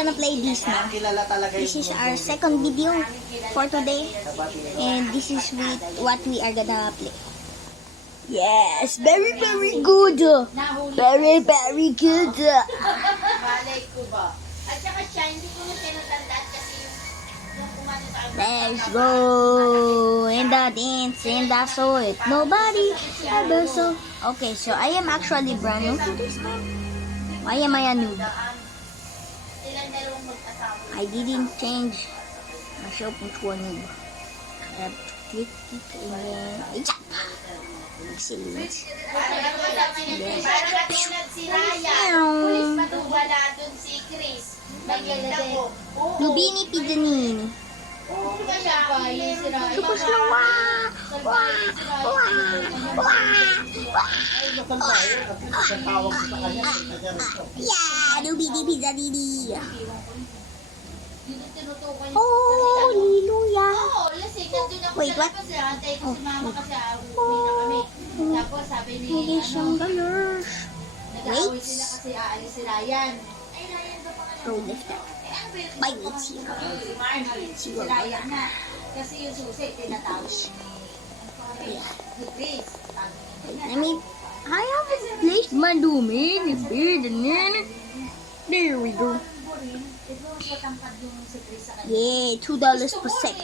gonna play this now. This is our second video for today. And this is what we are gonna play. Yes, very, very good. Very, very good. Malay ko ba? At saka siya, hindi ko na tinatandaan kasi yung kumano sa amin. Let's go. In the dance, in the sweat. Nobody ever saw. Okay, so I am actually brand new to this game. Why am I a noob? Silang dalawang mag-asawa. I didn't change myself into a noob. I have to click it and then jump. Excellent. Parang katulad si Ryan. Pulis pa doon, wala doon si Chris. Maganda ko. Lubini Pidanini. Oo, kaya si Ryan. Tapos lang, yeah, Lubini Pidanini. Oh, hallelujah. Oo, lasing. Nandun ako Wait, what? kasi antay ko si mama kasi uwi na kami. Tapos sabi ni Isang dollars. nag-aaway sila kasi aalis si Ryan. Ay, Ryan ba pa Go lift that. By weights here. Si Marvin, si Ryan na. Kasi yung susi, tinatawag. Yeah. Si Chris. I mean, I haven't placed my domain in bed and then there we go. Ito mas matangkad yung si Chris sa kanya. Yeah, $2 per sec.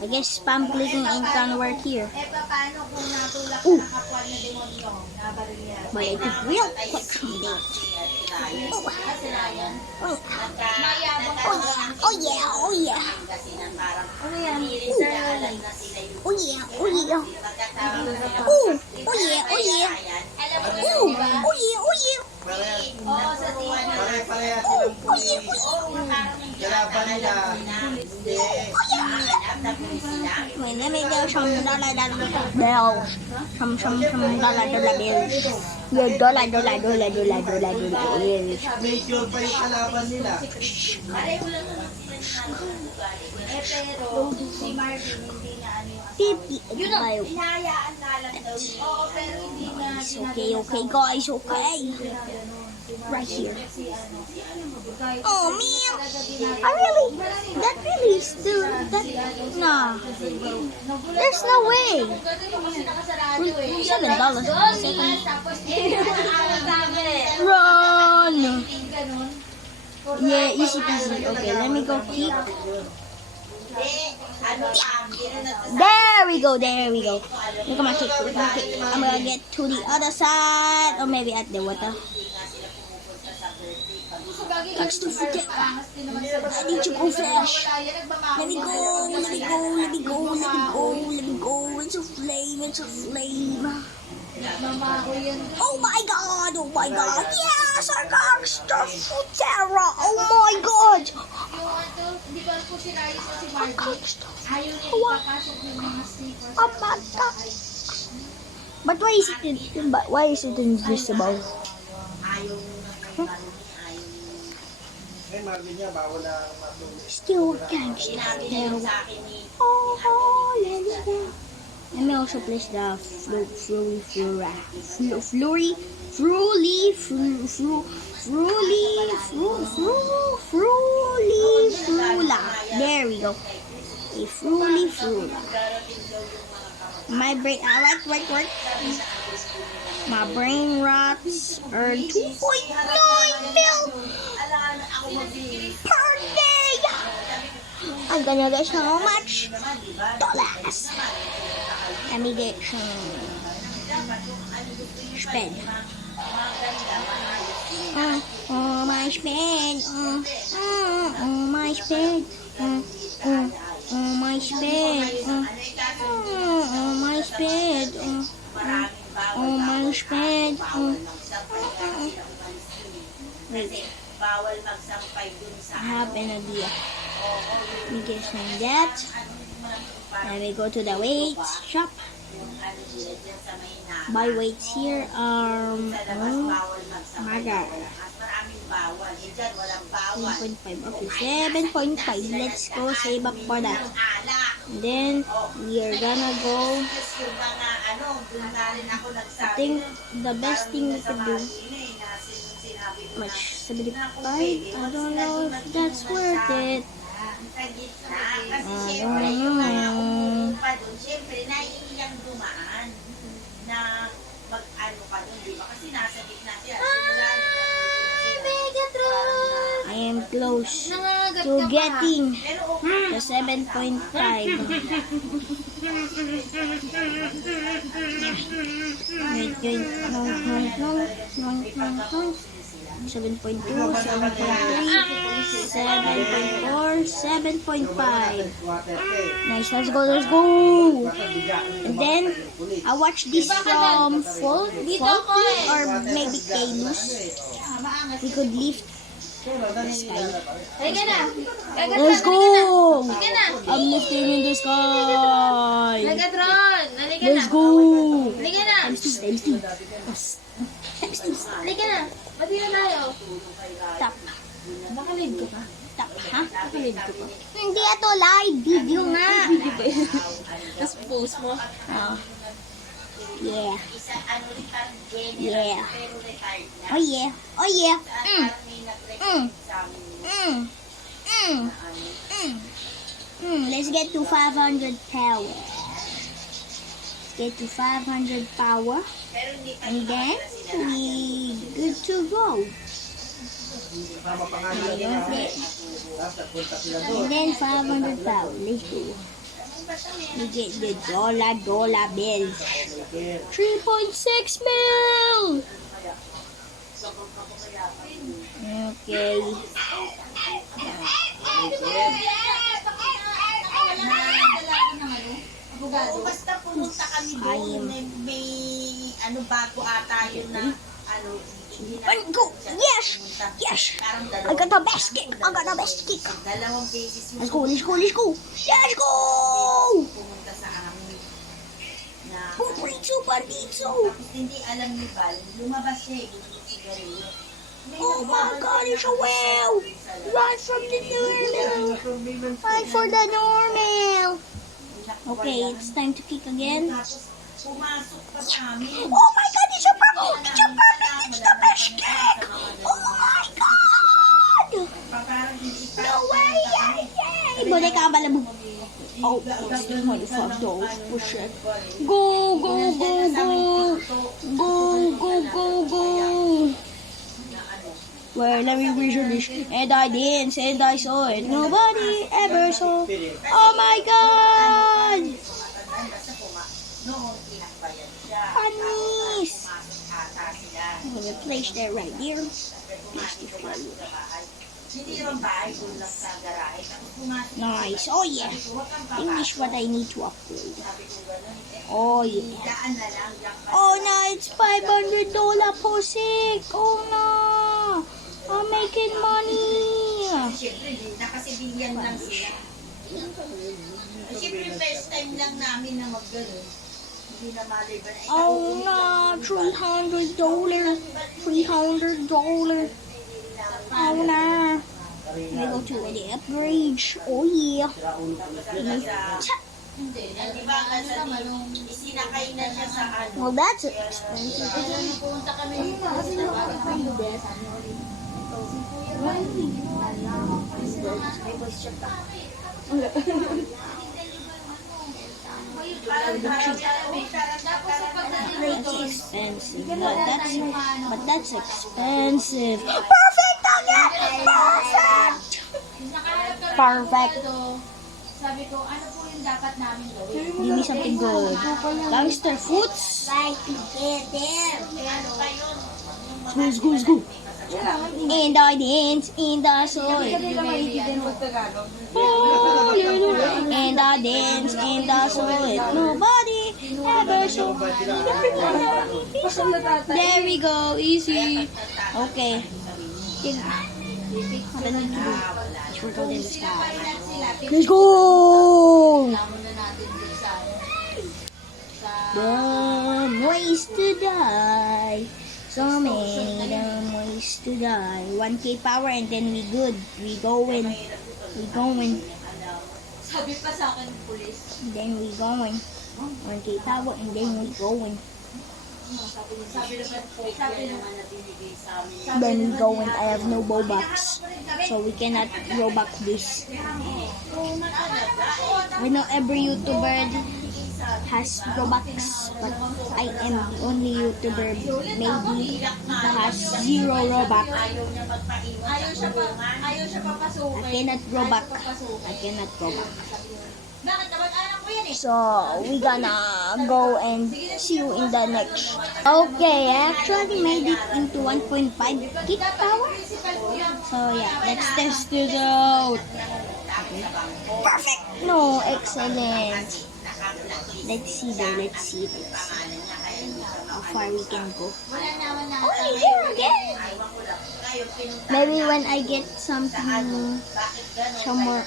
I guess spam clicking ain't gonna work here. Eh, paano kung natulak Ooh. na kapwa na demonyo? Nabaril niya. But I took real quick from there. Si Ryan. Oh, Mayabang oh yeah, oh yeah. Ano yan? Oh yeah, oh yeah. Oh, oh yeah, oh yeah. Alam mo Oh, na, di ba? oh yeah, oh yeah. Oo, sa TV. Pare-pareha Oh, silang oh yeah, pulis. oh yeah. Kalaban nila. Hindi. Wait, let me do some dollar bills. Some dollar bills. Yeah, dollar bills. Major pa yung kalaban nila. Pareho lang naman sila ni Nando. Eh, pero si Marvin hindi na ano yung asawa. Pipi, Yun ang tayo. hinahayaan nga lang daw niya. Oo, pero hindi na It's okay, okay, guys, okay. Right here. Oh man, that really is still, nah. There's no way. $7 per second. Run. Yeah, easy peasy. Okay, let me go kick. There we go, there we go. Look at my kick, look at my kick. I'm gonna get to the other side, or maybe at the water. That's too forget. I need to go flash. Let me go, let me go, let me go, let me go, let me go. It's a flame, it's a flame. Oh my god, oh my god. Yes, I got stuff for Terra. Oh my god. Hindi ba po si Ryan o si I Marvin? got stuff. Ayaw niya ipapasok yung mga stickers. Oh my god. But why is it invisible? May Marvin niya, bawal na matulog. Still gangsta. Oh, let me go. Let me also place the Frula. There we go. A Frula. My brain, what? My brain rots are 2.9 mil per day. I'm gonna get so much dollars. Let me get some spend. Oh my spend. Oh my spend. Oh my spend. Oh my spend. Oh my spend. Wait, Bawal magsampay dun sa I have an idea. Let me get some that. Let me go to the weights shop. Buy weights here. Oh my god. 7.5. Okay, 7.5. Let's go save up for that. And then we are gonna go. I think the best thing we could do. much? 75? I don't know if that's worth it. Sa gitna. Kasi Ah, syempre, ano yung mga yun? umupo pa doon, syempre, naiiyang dumaan na mag-ano ka doon, di ba? Kasi nasa gitna siya. Simula I am close to getting the 7.5. Wait, no. 7.2, 7.3, 7.4, 7.5. Nice, let's go. And then, I watch this from Fault or maybe Camus. We could lift the sky. Halika na. Let's go! Halika na. I'm lifting in the sky. Megatron. Halika na. Let's go! Halika na. Times two. Halika na. Pati na tayo. Tap. Nakalid ko pa. Tap, ha? Nakalid ko pa. Hindi ito live video nga. Tapos post mo. Oh. Yeah. isa, ano rin parang general, Yeah. pero retired na. Oh yeah. Oh yeah. Parang may nag-recommend sa amin yun. Let's get to 500 power. Let's get to 500 power. Pero hindi pa And then, we good to go. Kasama pa nga nila nila. Tapos nagpunta sila doon. And then, 500 power. Let's go. We get the dollar bill. 3.6 mil! Okay. Oo, basta pumunta kami doon, may ano bago ata yun na ano, hindi na And go! Yes! Yes! parang I got the best kick! I got the best kick! dalawang beses yung Let's go! Let's go! Let's go! Let's go! pumunta sa amin na Pupritso! Banditso! tapos hindi alam ni Val, lumabas siya gusto sigarilyo. Oh my God! It's a whale! Run from the normal! Fight for the normal! Okay, it's time to kick again. Tapos pumasok pa sa amin. Oh my God! It's a purple! It's a perfect! It's the best kick! Oh my God! Parang hindi pa. No way! Yay! Yay! Boneka ang balabog. Oh, it's the motherfucker though. For sure. Go! Go! Go! Go! Go! Go! Go! Go! Well, let me vision this. And I dance and I saw it. Nobody ever saw. Oh my God! Noon, tinakbayan siya. Panis! Pumasok ata sila. I'm gonna place that right there. Hindi yung bahay, doon lang sa garahe. Tapos pumasok. Nice. Oh yeah. Huwag kang English what I need to upgrade. sabi ko gano'n. Oh yeah. Daan na lang. Diyan ka. Oh no, it's $500 po sick. Oh no. I'm making money. Siyempre, nakasibilyan lang sila. Siyempre, first time lang namin na mag-gano'n. Hindi na malay ba na Oh no, $300. $300. Oh no. I go to the upgrade. Oh yeah. Di ba nga sa isinakay na siya sa ano. Well, that's expensive. Pumunta kami dito. Kasi It's expensive, but that's expensive. Perfect again! Perfect! Perfect. sabi ko, ano po yung dapat namin gawin? Give me something good. Gangster foods. Ano pa yun? Let's go. And I dance in the soil. Oh, and I dance in the soil. Nobody ever saw. There we go. Easy. Okay. Let's go. Dumb ways to die. So many dumb ways to die. 1K power and then we good. We going. Sabi pa sa akin ng pulis. Then we going. 1K power and then we going. naman na binigay sa amin. Then we go and I have no Robux. So we cannot Robux this. We know every YouTuber has Robux, but I am the only YouTuber maybe that has 0 Robux. Ayaw niya magpaiwan. Ayaw siya papasukin. I cannot Robux. I cannot Robux. Bakit? Nabag-anak ko yan eh. So we gonna go and see you in the next. Okay, I actually made it into 1.5 gig power. So yeah, let's test it out. Perfect. No, excellent. Let's see though. Let's see. How far we can go. Wala naman na. Only here again. Maybe when I get some more,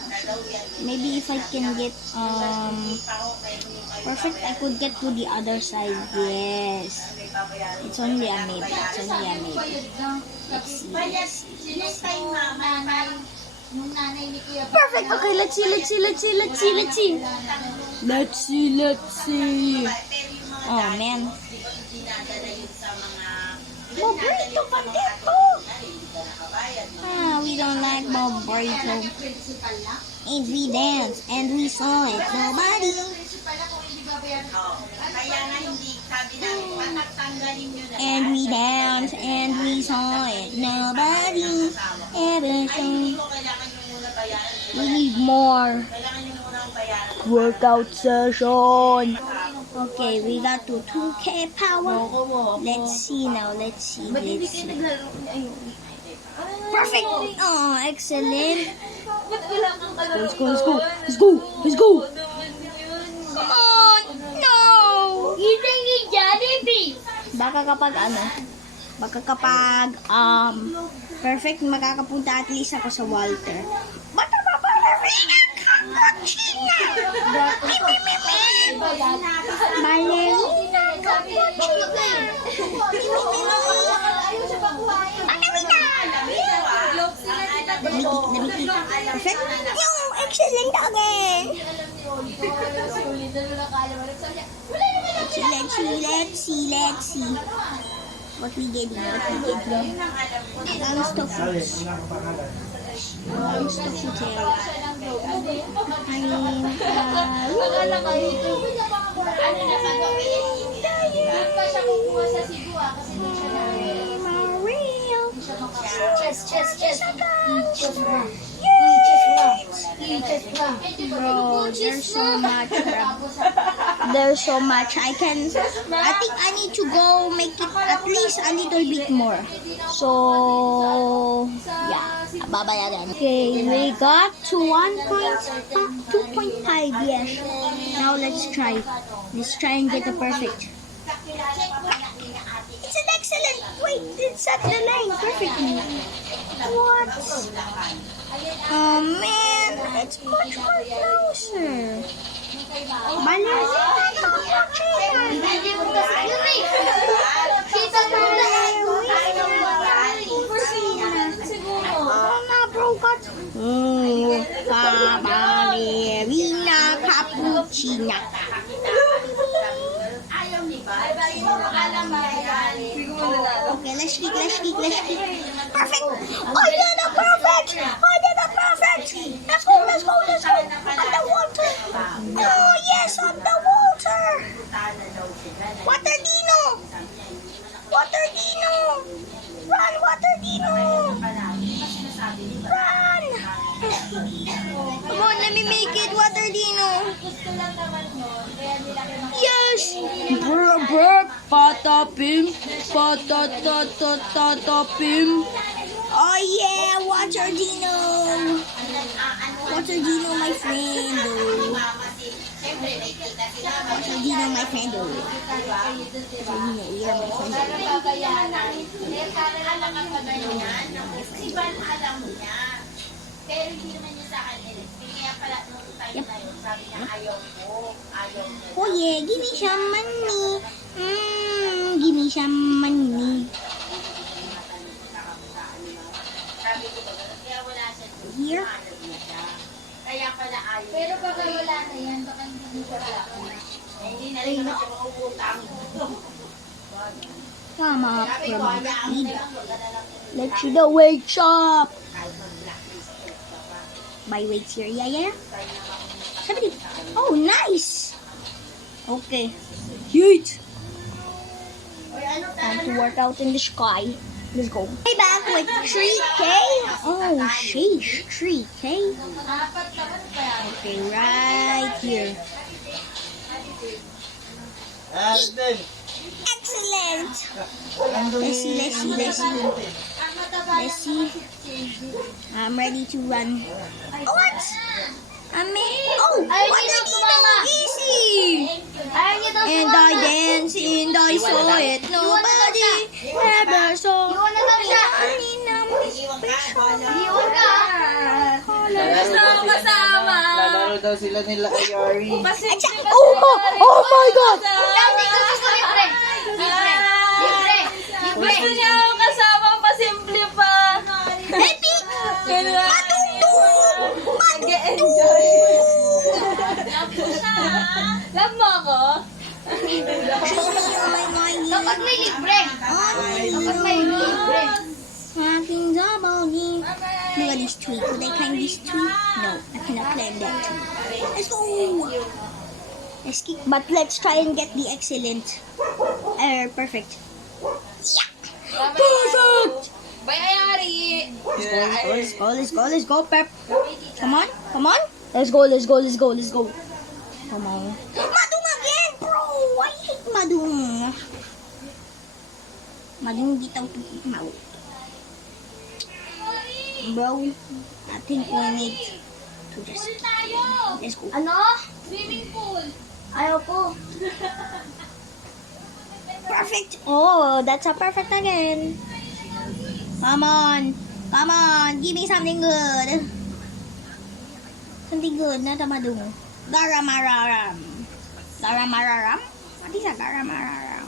maybe if I can get perfect, I could get to the other side. Yes, it's only a maybe. It's only a maybe. Let's see. Let's see. Let's see. Yung nanay ni Kuya. Perfect. Okay, let's see. Let's see. Let's see. Let's see. Let's see. Let's see. Let's see. Oh man. Bobrito Pandito. We don't like Bobrito. Principal na. And we dance and we saw it. Nobody. Principal na kung hindi babayaran. Kaya nga hindi sabi namin, patagtanggalin nyo na. And we dance and we saw it. Nobody ever saw. Hindi ko kailangan nyo muna bayaran. We need more Kailangan nyo muna ang bayaran. workout session. Okay, we got to 2K power. Let's see now. Let's see. Let's see. Perfect. Oh, excellent. Let's go. Let's go. Let's go. Let's go. Come on. No. Baka kapag perfect, makakapunta at least ako sa Walter. Bata ba ballerina? Cappuccino! Ballerina Perfect. Yung excellent again. Let's see. What we getting? Thanks to fruits. Thanks to fruitera. Bro, there's so much. There's so much. I think I need to go make it at least a little bit more. So yeah, babayaran. Okay, we got to 2.5. Yes. Now let's try. Let's try and get a perfect. It's an excellent. Wait, it set the line perfectly. What? Oh man, it's much more closer. Ballerina cappuccina. Okay, let's kick. Perfect! I did a perfect! Let's go! At the water! Oh, yes, at the water! Water Dino! Run, Water Dino! Run! Come on, let me make it, Water Dino! Yes! Brr, patapim. Oh yeah, Water Dino! Water Dino, my friend. Water Dino, my friend. You're my friend. Pero hindi naman niya sa akin. Kaya pala nung time na yun, sabi niya ayaw mo. Oh yeah, give me some money. Give me some money. Sabi ko ba, kaya wala siya. Here? Kaya pala ayaw. Pero pag wala na yan, baka hindi mo siya wala. Hindi na rin naman siya makuputang. come up from the feed. Let's see the weight shop. Buy weights here. Yeah. 70. Oh, nice. Okay. Yeet. Time to work out in the sky. Let's go. Hey, back with 3K. Oh, sheesh. 3K. Okay, right here. Excellent. Let's see. I'm ready to run. What? What did he know? Easy. And I dance and I saw it. Nobody ever saw. Lalaro daw sila nila Ayari. Oh my God. Gusto niya ako kasama pasimple pa. Epic. Love mo ako? Kapag may libre. Talking about me. Look at this tree. Could I climb this tree? No, I cannot climb that tree. Let's go. Let's keep, but let's try and get the excellent. Perfect. Yeah. Perfect. Bay Ayari. Let's go, Pep. Come on. Let's go. Come on. Madung again, bro. I hate Madung. Madung dito to eat mau. Bro, I think we need to just... Let's go. Ano? Swimming pool. Ayoko. Perfect. Oh, that's a perfect again. Come on. Give me something good. Something good, not a Madung. Garamararam. What is a Garamararam?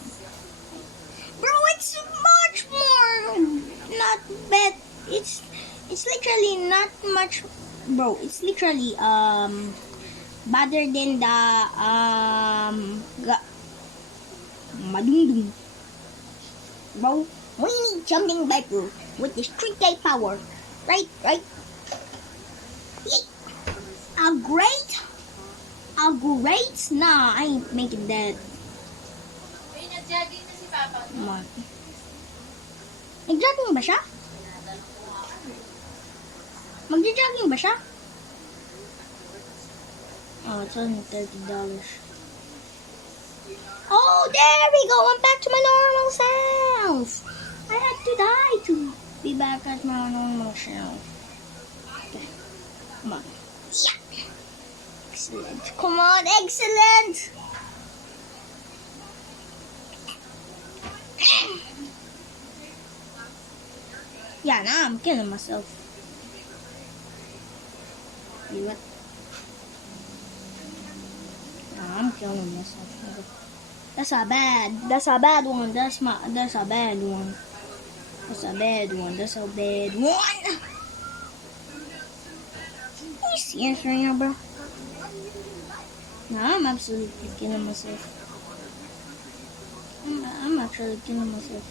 Bro, it's much more not bad. It's literally not much, bro. It's literally better than the Madungdung. Bro, we need jumping viper with this 3K power. Right? Yay. A great? Nah, I ain't making that. May nag-jogging na si Papa. Come on. Nag-jogging ba siya? Mag-jogging ba siya? Oh, it's only $30. Oh, there we go. I'm back to my normal self. I had to die to be back at my normal self. Okay. Come on. Yeah. Excellent. Come on, excellent. Yeah, now I'm killing myself. See what? Nah, I'm killing myself. That's a bad one. That's a bad one. That's a bad one. Are you serious right now, bro? Nah, I'm absolutely killing myself. I'm actually killing myself.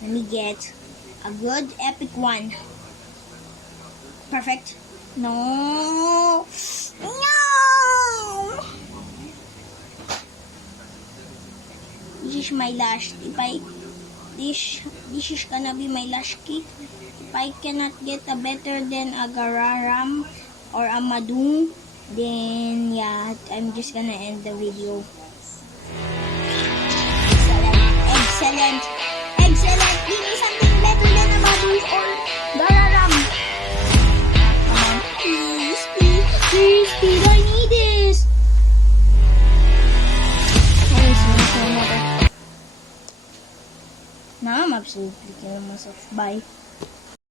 Let me get a good epic one. Perfect. No. This is my last. This is gonna be my last kick. If I cannot get a better than a Gararam or a Madung, then yeah, I'm just gonna end the video. Excellent. Give me something better than a Madung or Gararam. Come on, please, I need this. Now I'm absolutely killing myself. Bye.